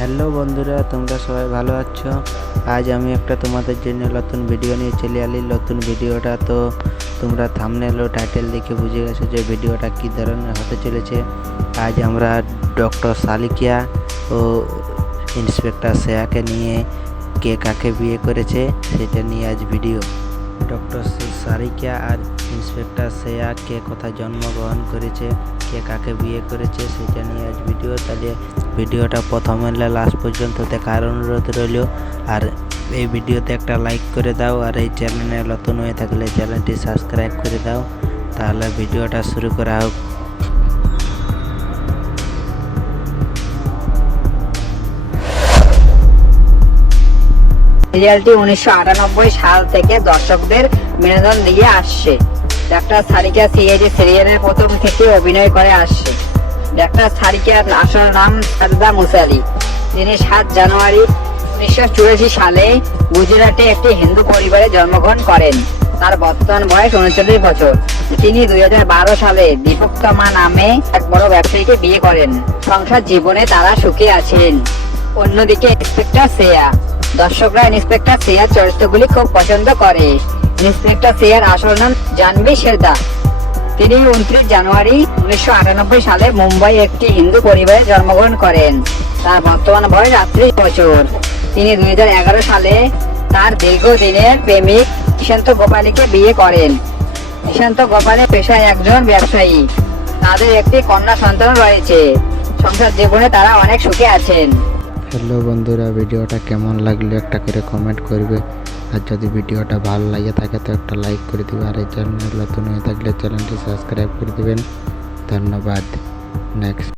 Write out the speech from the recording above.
Hello বন্ধুরা, তোমরা সবাই ভালো আছো? আজ আমি একটা তোমাদের জন্য নতুন ভিডিও নিয়ে চলে এলি। নতুন ভিডিওটা তো তোমরা থাম্বনেল ও টাইটেল দেখে বুঝে গেছো যে ভিডিওটা কী ধরনের হতে চলেছে। আজ আমরা ডক্টর সালিকিয়া ও ইন্সপেক্টর শ্রেয়াকে নিয়ে কে কাকে বিয়ে করেছে সেটা নিয়ে আজ ভিডিও। ডক্টর সালিকিয়া আর ইন্সপেক্টর শ্রেয়া কে কোথায় জন্মগ্রহণ করেছে, কে কাকে বিয়ে করেছে সেটা নিয়ে আজ ভিডিও। তাহলে ভিডিওটা প্রথমে লাস্ট পর্যন্ত দেখার অনুরোধ রইল। আর এই ভিডিওতে একটা লাইক করে দাও, আর এই চ্যানেলে নতুন হয়ে থাকলে চ্যানেলটি সাবস্ক্রাইব করে দাও। তাহলে ভিডিওটা শুরু করা হোক। সিরিয়ালটি 1998 সাল থেকে দর্শকদের বিনোদন দিয়ে আসছে। ডাক্তার সারিকা সিআইডি সিরিয়ালের প্রথম থেকে অভিনয় করে আসছে। ডাক্তার সারিকার আসল নাম সাজদা মুসালি। তিনি 7 জানুয়ারি 1984 সালে গুজরাটে একটি হিন্দু পরিবারে জন্মগ্রহণ করেন। তার বর্তমান বয়স 39 বছর। তিনি 2012 সালে দীপক তমা নামে এক বড় ব্যবসায়ীকে বিয়ে করেন। সংসার জীবনে তারা সুখে আছেন। অন্যদিকে ইন্সপেক্টর শ্রেয়া, দর্শকরা ইন্সপেক্টর শ্রেয়ার চরিত্রগুলি খুব পছন্দ করে। ইন্সপেক্টর শ্রেয়ার আসল নাম জাহ্নবী শেরদার। তিনি 29 জানুয়ারি 1998 সালে মুম্বাই একটি হিন্দু পরিবারে জন্মগ্রহণ করেন। তার বর্তমান বয়স 38 বছর। তিনি 2011 সালে তার দীর্ঘদিনের প্রেমিক নিশান্ত গোপালীকে বিয়ে করেন। নিশান্ত গোপালী পেশায় একজন ব্যবসায়ী। তাদের একটি কন্যা সন্তান রয়েছে। সংসার জীবনে তারা অনেক সুখে আছেন। হ্যালো বন্ধুরা, ভিডিওটা কেমন লাগলো একটা করে কমেন্ট করবে। আর যদি ভিডিওটা ভালো লাগে থাকে তো একটা লাইক করে দিবে। আর এই চ্যানেল নতুন হয়ে থাকলে চ্যানেলটি সাবস্ক্রাইব করে দিবেন। ধন্যবাদ। নেক্সট